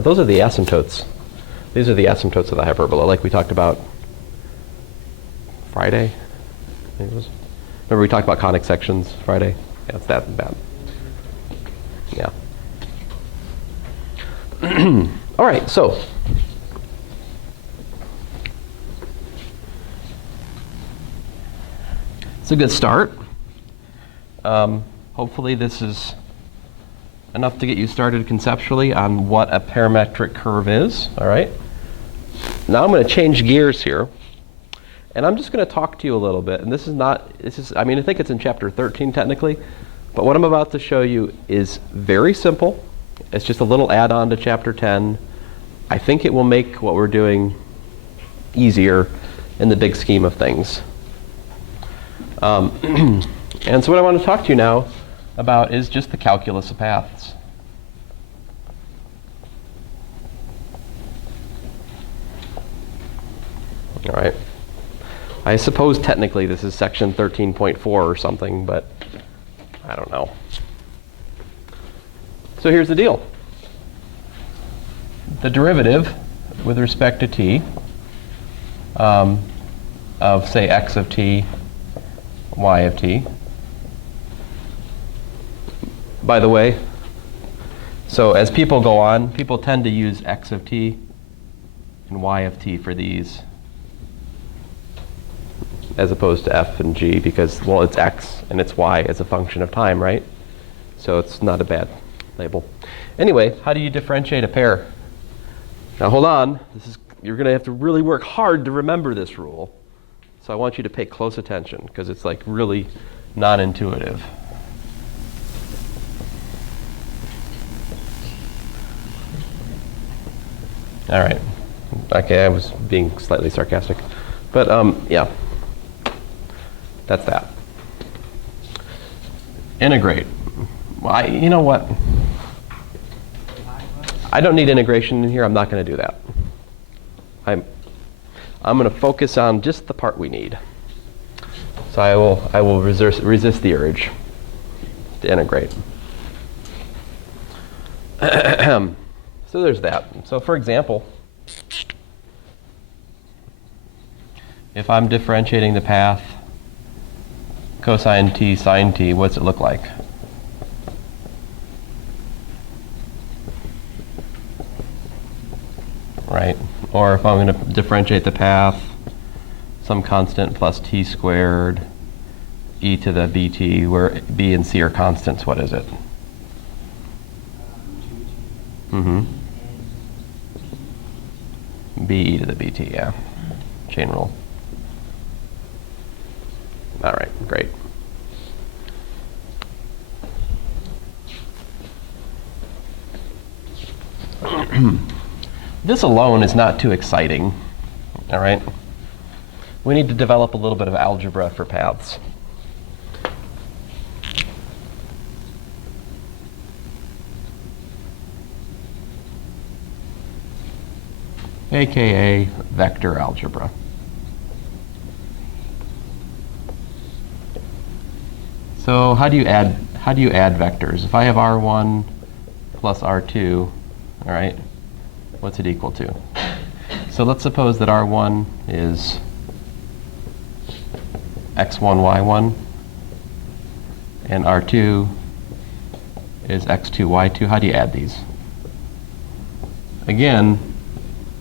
Those are the asymptotes. These are the asymptotes of the hyperbola, like we talked about Friday. I think it was. Remember we talked about conic sections Friday? Yeah, it's that bad. Yeah. All right, so it's a good start. Hopefully this is enough to get you started conceptually on what a parametric curve is. All right. Now I'm going to change gears here, and I'm just going to talk to you a little bit. And this is I mean, I think it's in chapter 13 technically, but what I'm about to show you is very simple. It's just a little add-on to chapter 10. I think it will make what we're doing easier in the big scheme of things. And so what I want to talk to you now about is just the calculus of paths. All right. I suppose technically this is section 13.4 or something, but I don't know. So here's the deal. The derivative with respect to t of, say, x of t, y of t. By the way, so as people go on, people tend to use x of t and y of t for these as opposed to f and g because, well, it's x and it's y as a function of time, right? So it's not a bad label. Anyway, how do you differentiate a pair? Now hold on. You're going to have to really work hard to remember this rule. So I want you to pay close attention because it's like really non-intuitive. All right. Okay, I was being slightly sarcastic. But yeah, that's that. Integrate. Well, you know what? I don't need integration in here. I'm not going to do that. I'm going to focus on just the part we need. So I will resist the urge to integrate. So there's that. So for example, if I'm differentiating the path cosine t sine t, what's it look like? Right? Or if I'm going to differentiate the path, some constant plus t squared e to the bt, where b and c are constants, what is it? Mm-hmm. b e to the bt, yeah. Chain rule. All right, great. This alone is not too exciting, all right? We need to develop a little bit of algebra for paths. AKA vector algebra. So how do you add vectors? If I have R1 plus R2, all right, what's it equal to? So let's suppose that R1 is x1, y1, and R2 is x2, y2. How do you add these? Again,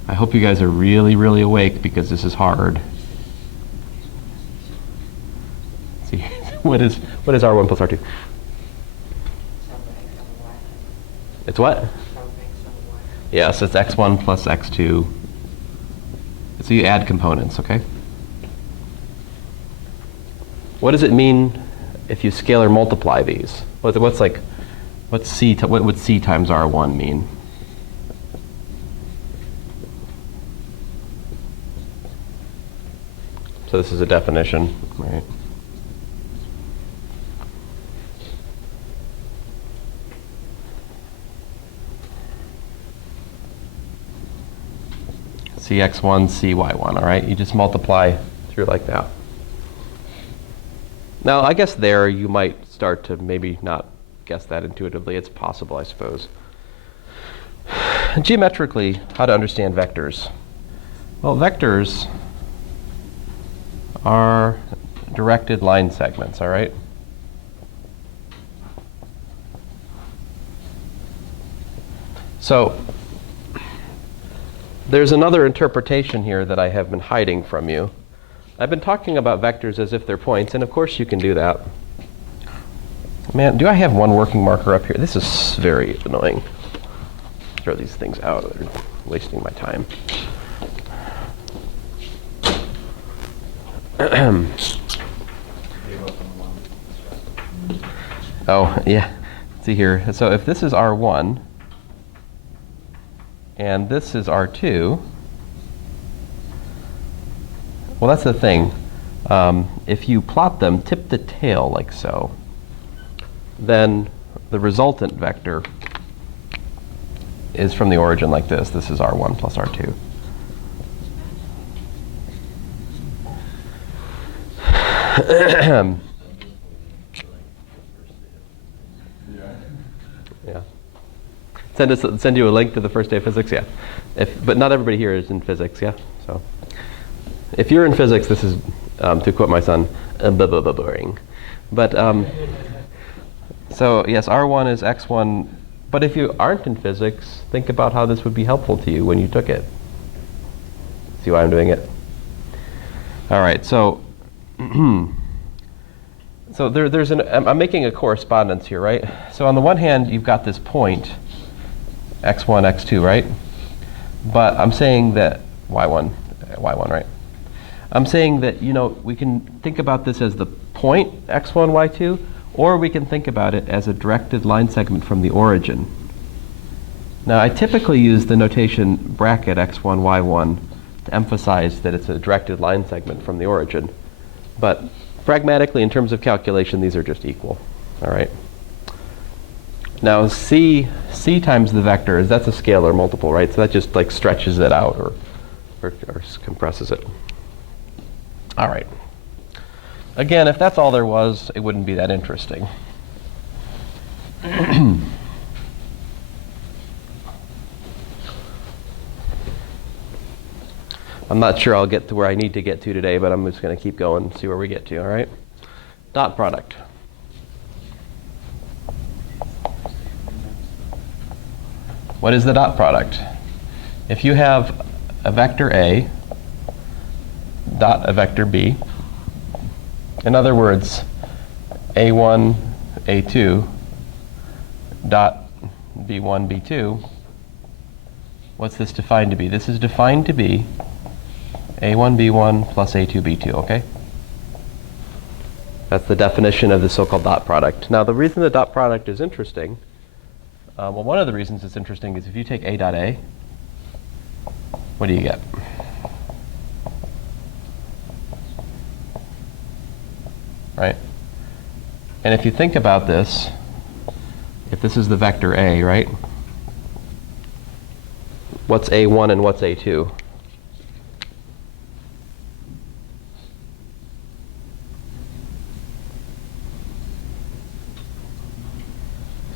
I hope you guys are really, really awake because this is hard. Let's see, what is R1 plus R2? It's what? Yes, it's x1 plus x2. So you add components, okay? What does it mean if you scalar multiply these? What would C times R1 mean? So this is a definition, right? Cx1, Cy1, all right? You just multiply through like that. Now, I guess there you might start to maybe not guess that intuitively. It's possible, I suppose. geometrically, how to understand vectors. Well, vectors are directed line segments, all right? So there's another interpretation here that I have been hiding from you. I've been talking about vectors as if they're points, and of course you can do that. Man, do I have one working marker up here? This is very annoying. Throw these things out. They're wasting my time. Oh, yeah. Let's see here. So if this is R1, and this is R2, well, that's the thing. If you plot them tip to tail like so, then the resultant vector is from the origin like this. This is R1 plus R2. Yeah. Send you a link to the first day of physics, yeah. But not everybody here is in physics, yeah. So if you're in physics, this is, to quote my son, boring. But so yes, R1 is X1. But if you aren't in physics, think about how this would be helpful to you when you took it. See why I'm doing it? All right, so so I'm making a correspondence here, right? So on the one hand, you've got this point, x1, x2, right? But I'm saying that y1, right? I'm saying that, we can think about this as the point x1, y2, or we can think about it as a directed line segment from the origin. Now, I typically use the notation bracket x1, y1 to emphasize that it's a directed line segment from the origin. But pragmatically, in terms of calculation, these are just equal. All right. Now, c times the vector, that's a scalar multiple, right? So that just like stretches it out or compresses it. All right. Again, if that's all there was, it wouldn't be that interesting. I'm not sure I'll get to where I need to get to today, but I'm just going to keep going and see where we get to, all right? Dot product. What is the dot product? If you have a vector A dot a vector B, in other words, A1, A2 dot B1, B2, what's this defined to be? This is defined to be A1, B1 plus A2, B2, okay? That's the definition of the so-called dot product. Now, the reason the dot product is interesting, well, one of the reasons it's interesting is if you take A dot A, what do you get? Right? And if you think about this, if this is the vector A, right? What's A1 and what's A2?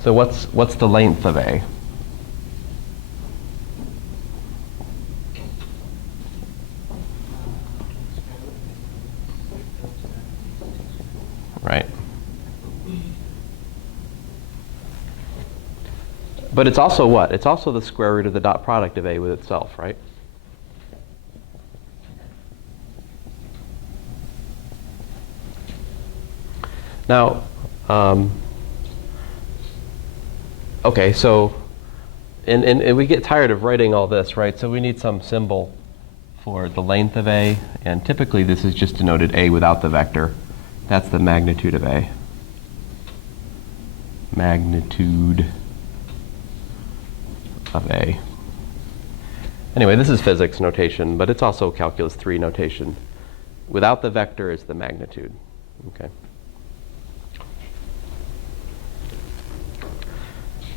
So what's the length of A? Right. But it's also what? It's also the square root of the dot product of A with itself, right? Now, okay, so, and we get tired of writing all this, right? So we need some symbol for the length of A, and typically this is just denoted A without the vector. That's the magnitude of A. Magnitude of A. Anyway, this is physics notation, but it's also calculus 3 notation. Without the vector is the magnitude. Okay.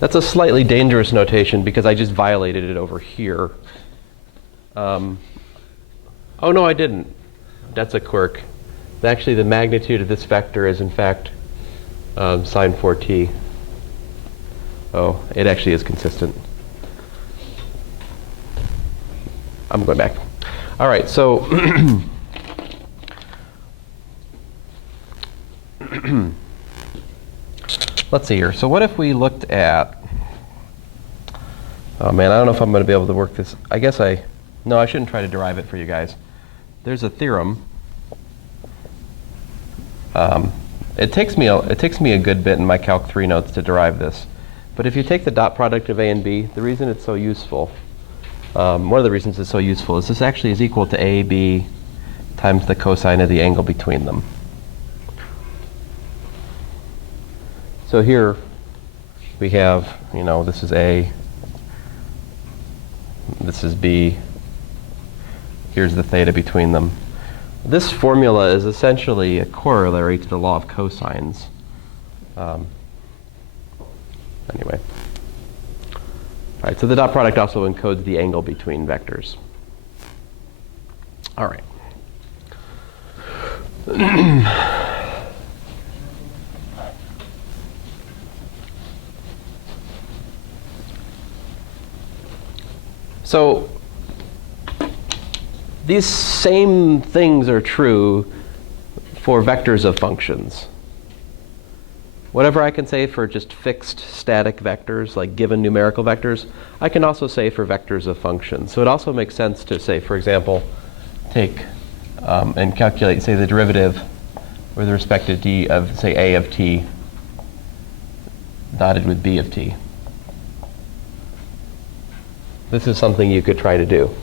That's a slightly dangerous notation because I just violated it over here. Oh, no, I didn't. That's a quirk. Actually, the magnitude of this vector is, in fact, sine 4t. Oh, it actually is consistent. I'm going back. All right, so let's see here. So what if we looked at, oh man, I don't know if I'm going to be able to work this. I guess no, I shouldn't try to derive it for you guys. There's a theorem. It takes me a good bit in my Calc 3 notes to derive this. But if you take the dot product of A and B, the reason it's so useful, one of the reasons it's so useful is this actually is equal to AB times the cosine of the angle between them. So here we have, this is A, this is B, here's the theta between them. This formula is essentially a corollary to the law of cosines. Anyway. All right, so the dot product also encodes the angle between vectors. All right. So these same things are true for vectors of functions. Whatever I can say for just fixed static vectors, like given numerical vectors, I can also say for vectors of functions. So it also makes sense to say, for example, take and calculate, say, the derivative with respect to d of, say, a of t dotted with b of t. This is something you could try to do.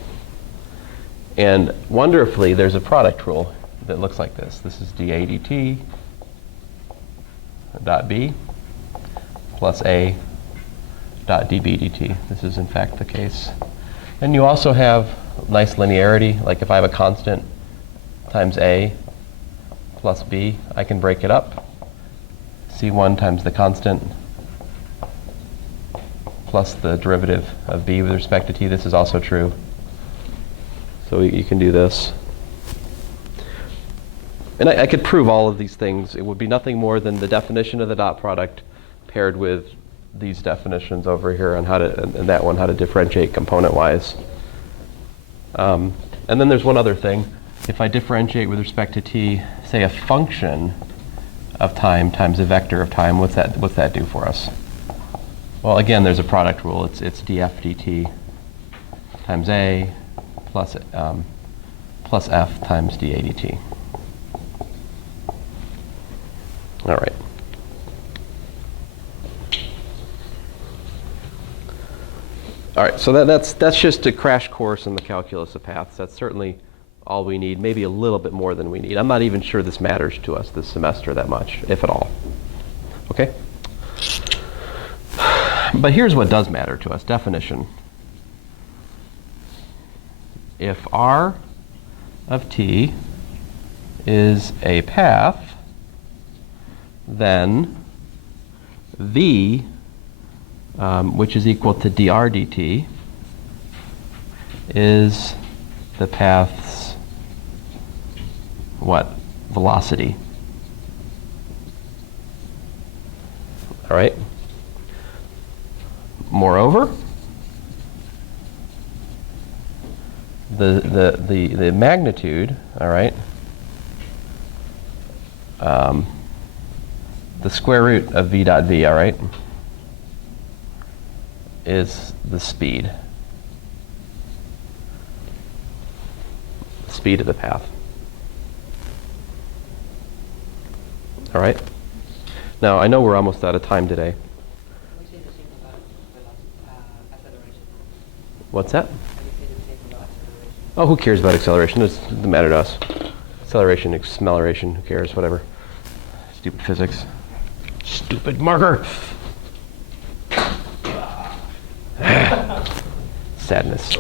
And wonderfully, there's a product rule that looks like this. This is dA dt dot b plus a dot db dt. This is in fact the case. And you also have nice linearity. Like if I have a constant times a plus b, I can break it up. C1 times the constant plus the derivative of b with respect to t. This is also true. So you can do this. And I could prove all of these things. It would be nothing more than the definition of the dot product paired with these definitions over here on how to, and that one, how to differentiate component-wise. And then there's one other thing. If I differentiate with respect to t, say a function of time times a vector of time, what's that do for us? Well, again, there's a product rule. It's df dt times a plus f times dA dt. All right. All right, so that's just a crash course in the calculus of paths. That's certainly all we need, maybe a little bit more than we need. I'm not even sure this matters to us this semester that much, if at all. Okay? But here's what does matter to us, definition. If R of t is a path, then v, which is equal to dr dt, is the path's what? Velocity. All right? Moreover, the magnitude, all right, the square root of v dot v, all right, is the speed. The speed of the path. All right? Now, I know we're almost out of time today. What's that? Oh, who cares about acceleration? It doesn't matter to us. Acceleration, acceleration, who cares, whatever. Stupid physics. Stupid marker. Sadness.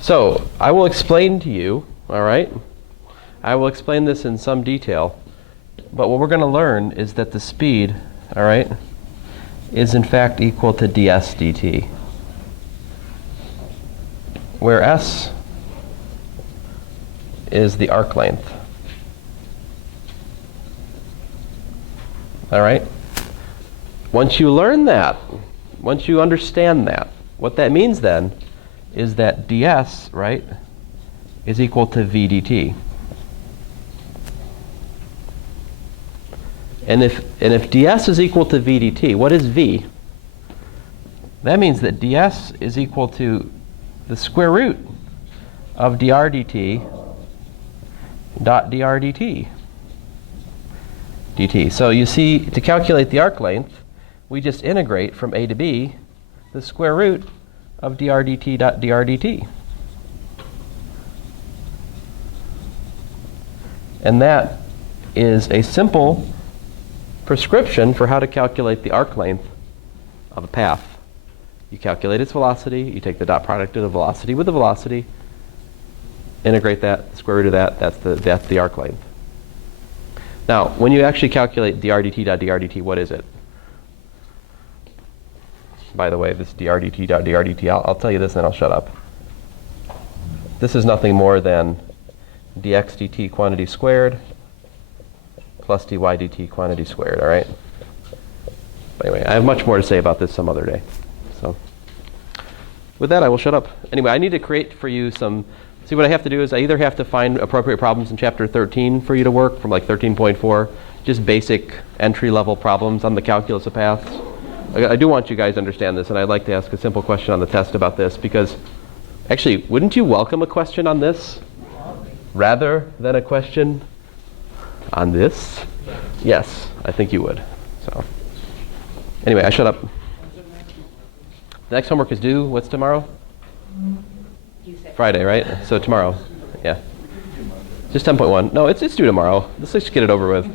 So, I will explain to you, all right? I will explain this in some detail. But what we're going to learn is that the speed, all right, is in fact equal to ds dt, where s is the arc length. All right? Once you learn that, once you understand that, what that means then is that ds, right, is equal to v dt. And if ds is equal to v dt, what is v? That means that ds is equal to the square root of dr dt dot dr dt. dt. So you see, to calculate the arc length, we just integrate from a to b the square root of dr dt dot dr dt. And that is a simple prescription for how to calculate the arc length of a path. You calculate its velocity, you take the dot product of the velocity with the velocity, integrate that, square root of that, that's the arc length. Now, when you actually calculate dr dt dot dr dt, what is it? By the way, this dr dt dot dr dt, I'll tell you this and then I'll shut up. This is nothing more than dx dt quantity squared plus dy dt quantity squared, all right? But anyway, I have much more to say about this some other day. So with that, I will shut up. Anyway, I need to create for you some, see what I have to do is I either have to find appropriate problems in chapter 13 for you to work from like 13.4, just basic entry-level problems on the calculus of paths. I do want you guys to understand this, and I'd like to ask a simple question on the test about this, because actually, wouldn't you welcome a question on this rather than a question on this? Yes, I think you would. So anyway, I shut up. The next homework is due, what's tomorrow? Friday, right? So tomorrow, yeah. Just 10.1. No, it's due tomorrow. Let's just get it over with.